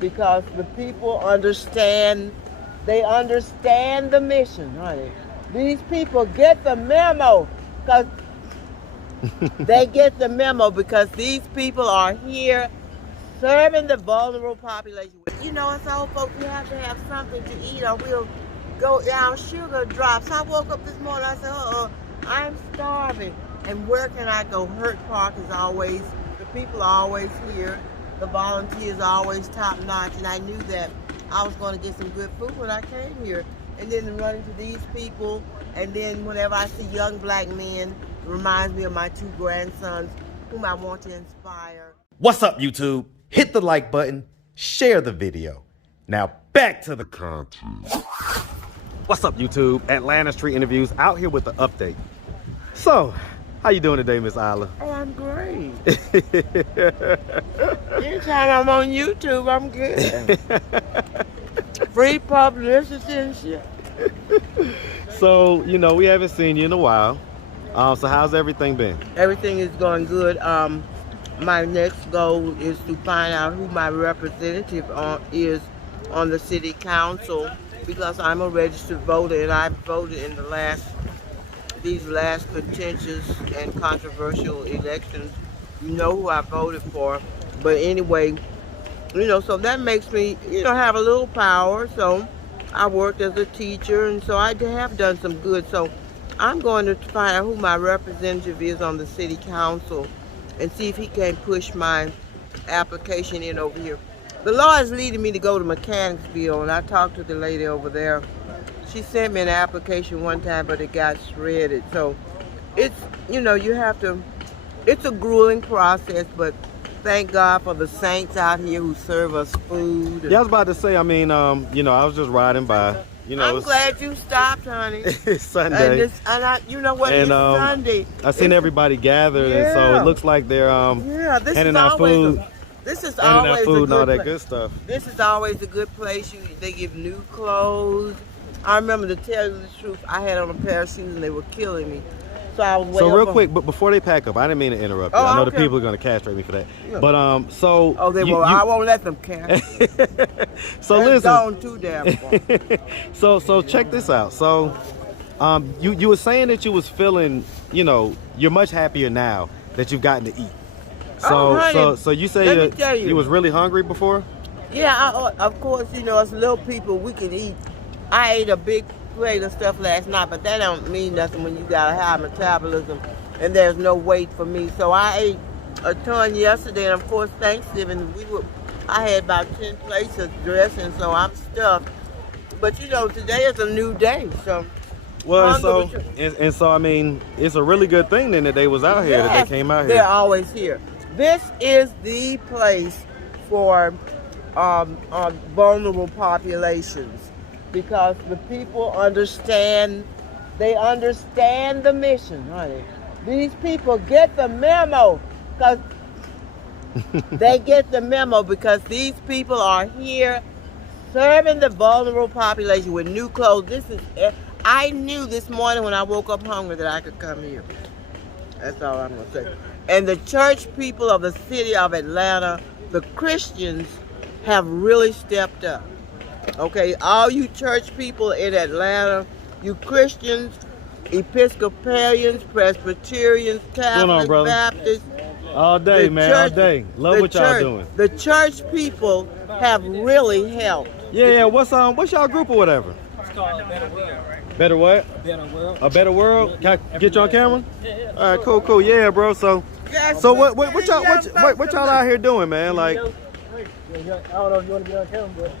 because the people understand, they understand the mission, honey. These people get the memo because they get the memo because these people are here serving the vulnerable population. You know, as old folks, we have to have something to eat or we'll go down sugar drops. I woke up this morning, I said, I'm starving. And where can I go? Hurt Park is always, the people are always here. The volunteers are always top notch. And I knew that I was going to get some good food when I came here. And then to run into these people. And then whenever I see young black men, it reminds me of my 2 grandsons whom I want to inspire. What's up, YouTube? Hit the like button, share the video. Now back to the content. What's up, YouTube? Atlanta Street Interviews out here with the update. So, how you doing today, Miss Isla? Oh, I'm great. Anytime I'm on YouTube, I'm good. Free publicity and shit. So, you know, we haven't seen you in a while. So how's everything been? Everything is going good. My next goal is to find out who my representative is on the city council, because I'm a registered voter and I've voted in these last contentious and controversial elections. You know who I voted for. But anyway, you know, so that makes me, you know, have a little power. So I worked as a teacher, and so I have done some good. So I'm going to find out who my representative is on the city council and see if he can push my application in over here. The law is leading me to go to Mechanicsville, and I talked to the lady over there. She sent me an application one time, but it got shredded. So it's, you know, you have to, it's a grueling process, but thank God for the saints out here who serve us food. Yeah, I was about to say, I mean, you know, I was just riding by. You know, I'm glad you stopped, honey. It's Sunday. You know what, it's Sunday. I seen everybody gathered, and so it looks like they're handing out food. This is handing always out food a and all good that good stuff. This is always a good place. They give new clothes. I remember, to tell you the truth, I had on a pair of shoes and they were killing me. So I was way So up real on, quick, but before they pack up, I didn't mean to interrupt you. I know the people are going to castrate me for that. Yeah. But so oh, they will. I won't let them castrate. So That's listen. gone too damn far. So check this out. So you were saying that you was feeling, you know, you're much happier now that you've gotten to eat. So honey, so you say you was really hungry before? Yeah, of course, you know, as little people, we can eat. I ate a big plate of stuff last night, but that don't mean nothing when you got a high metabolism and there's no weight for me. So I ate a ton yesterday, and of course Thanksgiving, I had about 10 plates of dressing, so I'm stuffed. But you know, today is a new day, so. Well, and so I mean, it's a really good thing then that they was out here, that they came out here. They're always here. This is the place for vulnerable populations, because the people understand, they understand the mission, honey. These people get the memo because they get the memo because these people are here serving the vulnerable population with new clothes. I knew this morning when I woke up hungry that I could come here. That's all I'm gonna say. And the church people of the city of Atlanta, the Christians, have really stepped up. Okay, all you church people in Atlanta, you Christians, Episcopalians, Presbyterians, Catholics, Baptists. All day, man, all day. Love what y'all doing. The church people have really helped. Yeah, what's y'all group or whatever? It's called Better World, right? Better what? Better World. A Better World? Can I get you on camera? Yeah. All right, cool. Yeah, bro. So what y'all out here doing, man? Like, I don't know if you want to get on camera, but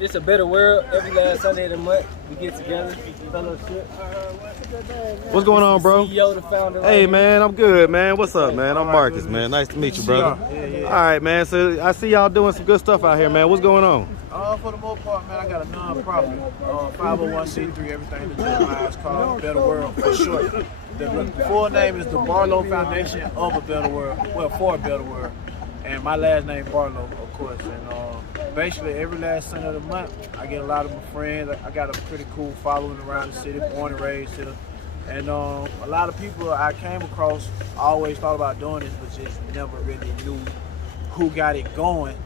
it's a better world. Every last Sunday of the month, we get together, fellowship. What's going on, bro? CEO, the founder. Hey, man, I'm good, man. What's up, man? I'm Marcus, man. Nice to meet you, brother. Yeah. All right, man. So I see y'all doing some good stuff out here, man. What's going on? For the most part, man, I got a non-profit, 501c3, everything to do with my eyes, called Better World for short. The full name is the Barlow Foundation of a Better World, well, for a Better World. And my last name Barlow, of course. And basically every last Sunday of the month, I get a lot of my friends. I got a pretty cool following around the city, born and raised here. And a lot of people I came across always thought about doing this, but just never really knew who got it going.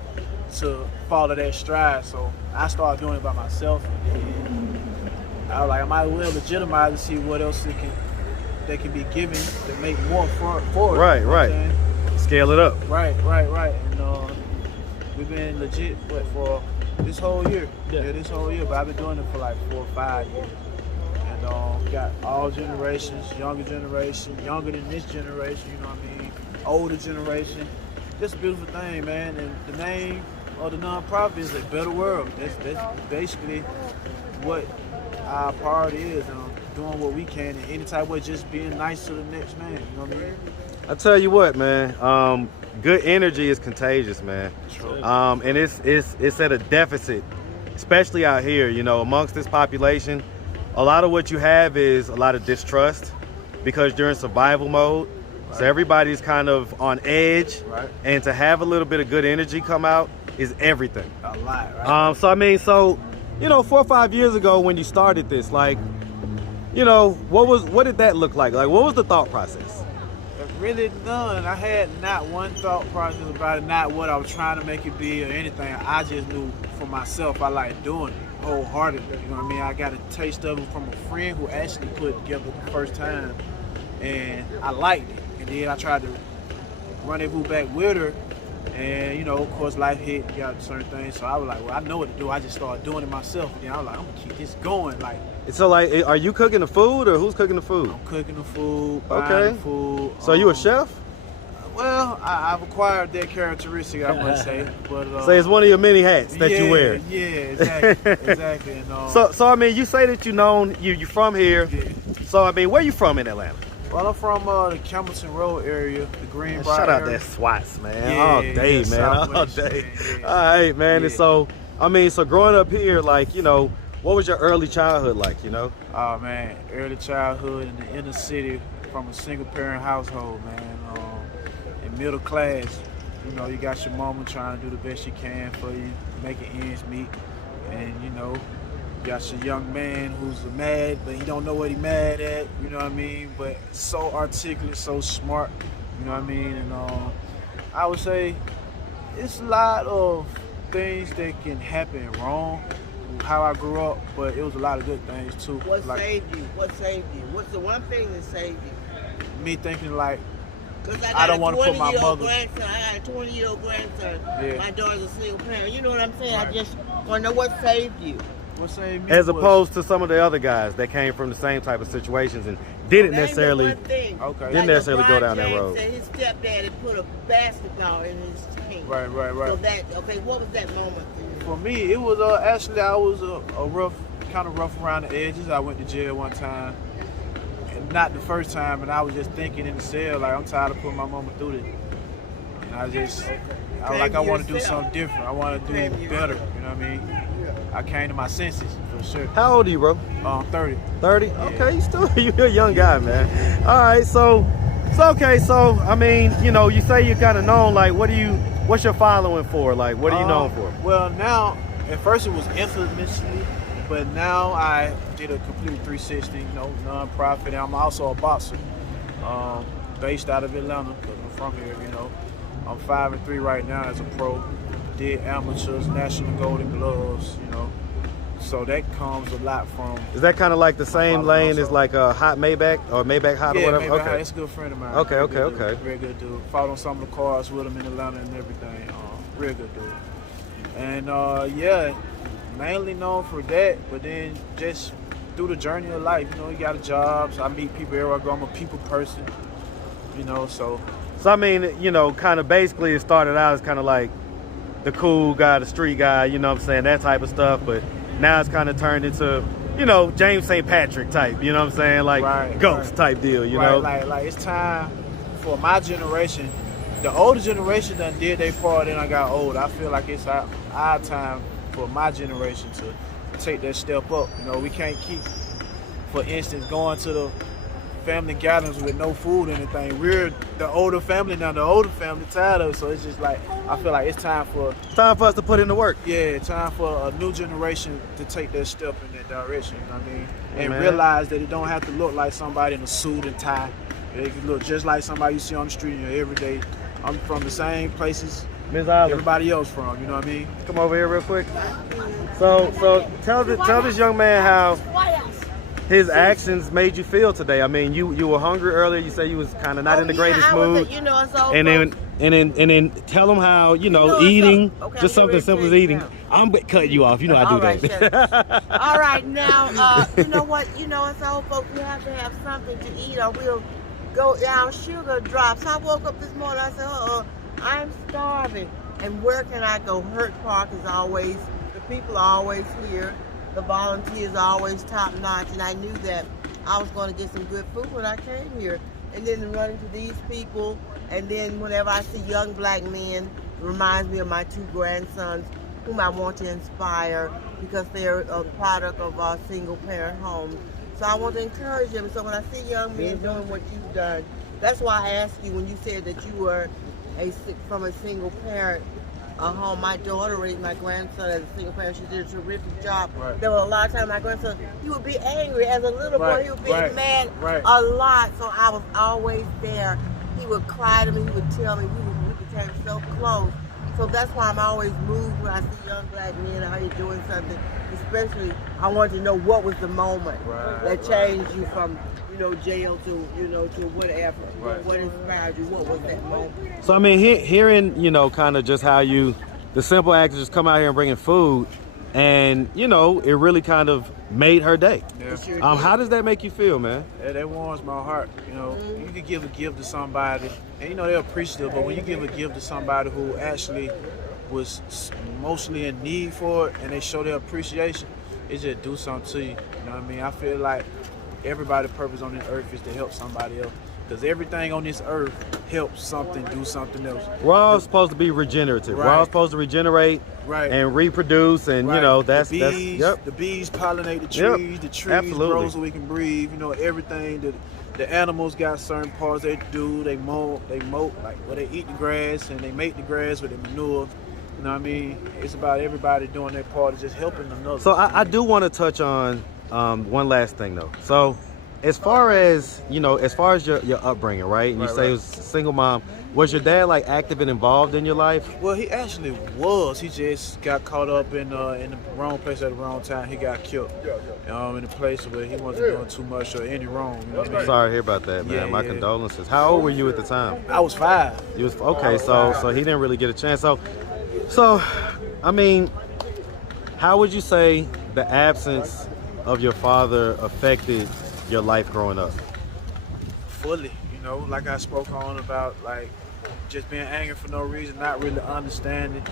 to follow that stride. So I started doing it by myself, and I was like, I might as well legitimize to see what else they can be given to make more for it. Right, you know what right. I'm saying? Scale it up. Right. And we've been legit for this whole year. Yeah, this whole year. But I've been doing it for like 4 or 5 years. And got all generations, younger generation, younger than this generation, you know what I mean? Older generation. Just a beautiful thing, man. And the name of the nonprofit is A Better World. That's basically what our priority is. Doing what we can in any type of way, just being nice to the next man. You know what I mean? I tell you what, man. Good energy is contagious, man. True. And it's at a deficit, especially out here. You know, amongst this population, a lot of what you have is a lot of distrust because you're in survival mode. Right. So everybody's kind of on edge. Right. And to have a little bit of good energy come out is everything. A lot, right? So I mean, 4 or 5 years ago when you started this, like, you know, what did that look like? Like, what was the thought process? Really none. I had not one thought process about it, not what I was trying to make it be or anything. I just knew for myself I like doing it wholeheartedly. You know what I mean? I got a taste of it from a friend who actually put it together the first time, and I liked it. And then I tried to rendezvous back with her, and you know, of course, life hit. You got certain things, so I was like, well, I know what to do. I just started doing it myself. And then I was like, I'm gonna keep this going, like. So, like, are you cooking the food, or who's cooking the food? I'm cooking the food, okay. buying the food. So you a chef? Well, I've acquired that characteristic, I must say. But so it's one of your many hats that you wear. Yeah, exactly. And, so I mean, you say that you from here. Yeah. So I mean, where you from in Atlanta? Well, I'm from the Campbellton Road area, the Greenbrier Shout out area. that SWATs, man. Yeah, all day, man. All day. Yeah. All right, man. Yeah. And so, I mean, so growing up here, like, you know, what was your early childhood like, you know? Oh, man, early childhood in the inner city from a single-parent household, man. In middle class, you know, you got your mama trying to do the best she can for you, making ends meet. And, you know, you got your young man who's mad, but he don't know what he mad at, you know what I mean? But so articulate, so smart, you know what I mean? And I would say it's a lot of things that can happen wrong, how I grew up, but it was a lot of good things too. What saved you? What's the one thing that saved you? Me thinking like, I don't want to put my mother. I got a 20-year-old grandson. Yeah. My daughter's a single parent. You know what I'm saying? Right. I just want to know what saved you. What saved me as opposed to some of the other guys that came from the same type of situations and didn't necessarily didn't necessarily go down that road. Said his stepdaddy put a basketball in his team. Right. So what was that moment for me? It was actually I was kind of rough around the edges. I went to jail one time. Not the first time, and I was just thinking in the cell, like, I'm tired of putting my mama through this. And I was like, I want to do something different. I want to do it better, you know what I mean? I came to my senses, for sure. How old are you, bro? 30. 30? Yeah. Okay, you're a young guy, man. All right, so I mean, you know, you say you're kind of known, like, what's your following for? Like, what are you known for? Well, now, at first it was infamously, but now I did a complete 360, you know, non-profit. I'm also a boxer, based out of Atlanta, because I'm from here, you know. I'm 5-3 right now as a pro. Did amateurs, national golden gloves, you know. So that comes a lot from. Is that kind of like the same lane as like a Hot Maybach or Maybach Hot or whatever? Maybach, okay, it's a good friend of mine. Okay. Very good dude. Fought on some of the cars with him in Atlanta and everything. Real good dude. And mainly known for that, but then just through the journey of life, you know, you got a job, so I meet people everywhere I go. I'm a people person, you know, so I mean, you know, kind of basically it started out as kind of like the cool guy, the street guy, you know what I'm saying, that type of stuff, but now it's kind of turned into, you know, James St. Patrick type, you know what I'm saying, like ghost type deal, you know? Like it's time for my generation. The older generation done did their part, and I got old. I feel like it's our time for my generation to take that step up. You know, we can't keep, for instance, going to the family gatherings with no food or anything. We're the older family now. The older family tired of it, so it's just like I feel like it's time for us to put in the work. Yeah, time for a new generation to take that step in that direction. You know what I mean? And realize that it don't have to look like somebody in a suit and tie. It can look just like somebody you see on the street in your everyday. I'm from the same places Ms. Island, everybody else from. You know what I mean? come over here real quick. So tell this young man how his actions made you feel today. I mean, you were hungry earlier. You said you was kind of not in the greatest mood. You know, it's all And then tell him how, you know, eating, okay, just something simple as eating. I'm cutting you off. You know I do all right, that. all right, now, you know what? You know, as old folks, we have to have something to eat or we'll go down sugar drops. I woke up this morning, I said, I'm starving. And where can I go? Hurt Park is always, the people are always here. The volunteers are always top notch. And I knew that I was going to get some good food when I came here. And then run into these people. And then whenever I see young black men, it reminds me of my 2 grandsons whom I want to inspire because they're a product of our single parent homes. So I want to encourage them. So when I see young men doing what you've done, that's why I asked you when you said that you were from a single parent home. My daughter raised my grandson as a single parent. She did a terrific job. Right. There were a lot of times my grandson, he would be angry as a little boy. He would be mad Right. a lot. So I was always there. He would cry to me. He would tell me. We became so close. So that's why I'm always moved when I see young black men out here doing something. Especially, I want to know what was the moment that changed you from, you know, jail to, you know, to whatever. What inspired you? What was that moment? So I mean, hearing, you know, kind of just how the simple act of just come out here and bringing food, and you know, it really kind of made her day. Yeah. How does that make you feel, man? That warms my heart. You know, you can give a gift to somebody, and you know they're appreciative. But when you give a gift to somebody who actually was mostly in need for it, and they show their appreciation, it just do something to you. You know what I mean? I feel like everybody's purpose on this earth is to help somebody else. Because everything on this earth helps something do something else. We're all supposed to be regenerative. We're all supposed to regenerate and reproduce, and you know the bees pollinate the trees. The trees grow so we can breathe. You know, everything. The animals got certain parts they do. They mow like they eat the grass and they make the grass with the manure. You know what I mean? It's about everybody doing their part of just helping another. So I do want to touch on one last thing though. So as far as your upbringing, right? And you say you was a single mom. Was your dad like active and involved in your life? Well, he actually was. He just got caught up in the wrong place at the wrong time. He got killed in a place where he wasn't doing too much or any wrong. You know what I mean? Sorry to hear about that, man. My condolences. How old were you at the time? I was 5. You was okay. So he didn't really get a chance. So I mean, how would you say the absence of your father affected your life growing up? Fully, you know, like I spoke on about, like just being angry for no reason, not really understanding.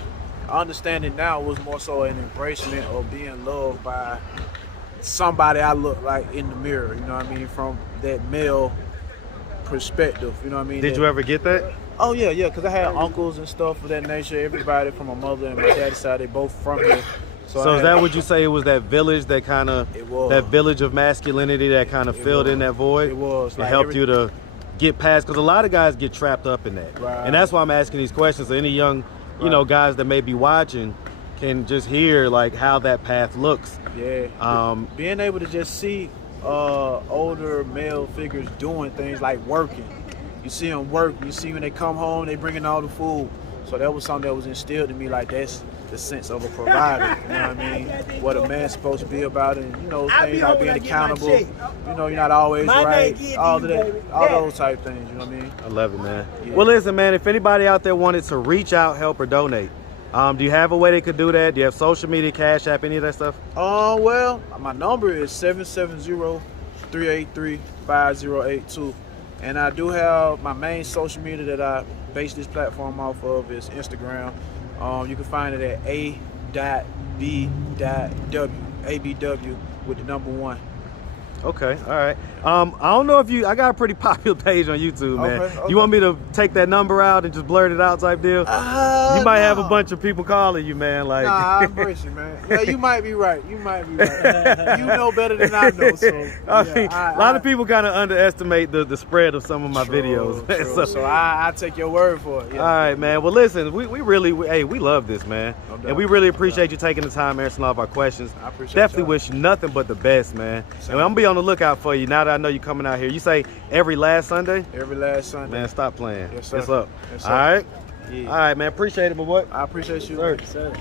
Understanding now was more so an embracement of being loved by somebody I look like in the mirror. You know what I mean? From that male perspective. You know what I mean? Did you ever get that? Oh yeah, because I had uncles and stuff of that nature. Everybody from my mother and my daddy's side, they both from here. So is that what you say? It was that village that kind of, that village of masculinity that kind of filled in that void? It was. It helped you to get past, because a lot of guys get trapped up in that. Right. And that's why I'm asking these questions. So any young, you know, guys that may be watching can just hear like how that path looks. Yeah. Being able to just see older male figures doing things like working. You see them work. You see when they come home, they bringing all the food. So that was something that was instilled in me. Like that's the sense of a provider. You know what I mean? What a man's supposed to be about, and you know things like being accountable. You know, you're not always right. All of that, all those type things. You know what I mean? I love it, man. Yeah. Well, listen, man. If anybody out there wanted to reach out, help, or donate, do you have a way they could do that? Do you have social media, Cash App, any of that stuff? Well, my number is 770-383-5082. And I do have my main social media that I base this platform off of is Instagram. You can find it at a.b.w, ABW with the number 1. Okay, all right. I don't know if I got a pretty popular page on YouTube, man. Okay. You want me to take that number out and just blurt it out type deal? You might have a bunch of people calling you, man. Like, nah, I embrace you, man. Yeah, you might be right. You know better than I know. So a lot of people kind of underestimate the spread of some of my videos. True. So I take your word for it. Yeah. All right, man. Well, listen, we really love this, man. No doubt. And we really appreciate you taking the time answering all of our questions. I appreciate Definitely y'all. wish you nothing but the best, man. And I'm gonna be on the lookout for you now that I know you're coming out here. You say every last Sunday? Every last Sunday. Man, stop playing. Yes, sir. It's up. Yes, sir. All right. Yeah. All right, man. Appreciate it, my boy. I appreciate you. Sir. Sir.